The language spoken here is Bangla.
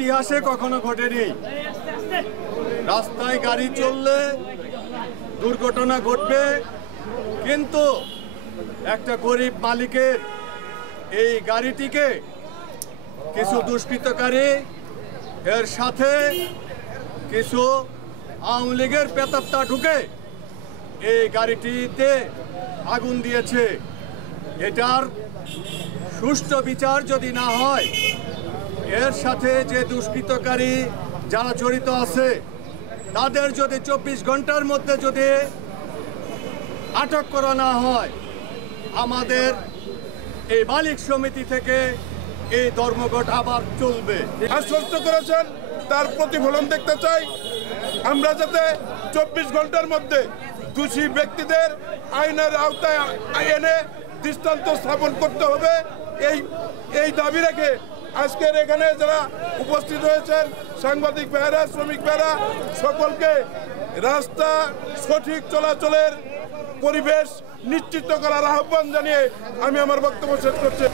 ইতিহাসে কখনো ঘটেনি। রাস্তায় গাড়ি চললে দুর্ঘটনা ঘটবে, কিন্তু একটা গরিব মালিকের এই গাড়িটিকে কিছু দুষ্কৃতকারী এর সাথে কিছু আওয়ামী লীগের প্রেতাত্মা ঢুকে এই গাড়িটিতে আগুন দিয়েছে। এটার সুষ্ঠু বিচার যদি না হয়, এর সাথে যে দুষ্কৃতকারী যারা জড়িত আছে তাদের যদি 24 ঘন্টার মধ্যে যদি আটক করা না হয়, আমাদের এই মালিক সমিতি থেকে এই ধর্মঘট আবার চলবে। আশ্বস্ত করেছেন, তার প্রতিফলন দেখতে চাই। আমরা যাতে 24 ঘন্টার মধ্যে দোষী ব্যক্তিদের আইনের আওতায় এনে দৃষ্টান্ত স্থাপন করতে হবে, এই দাবি রেখে আজকের এখানে যারা উপস্থিত হয়েছেন সাংবাদিক ভাইয়েরা, শ্রমিক ভাইয়েরা, সকলকে রাস্তা সঠিক চলাচলের পরিবেশ নিশ্চিত করার আহ্বান জানিয়ে আমি আমার বক্তব্য শেষ করছি।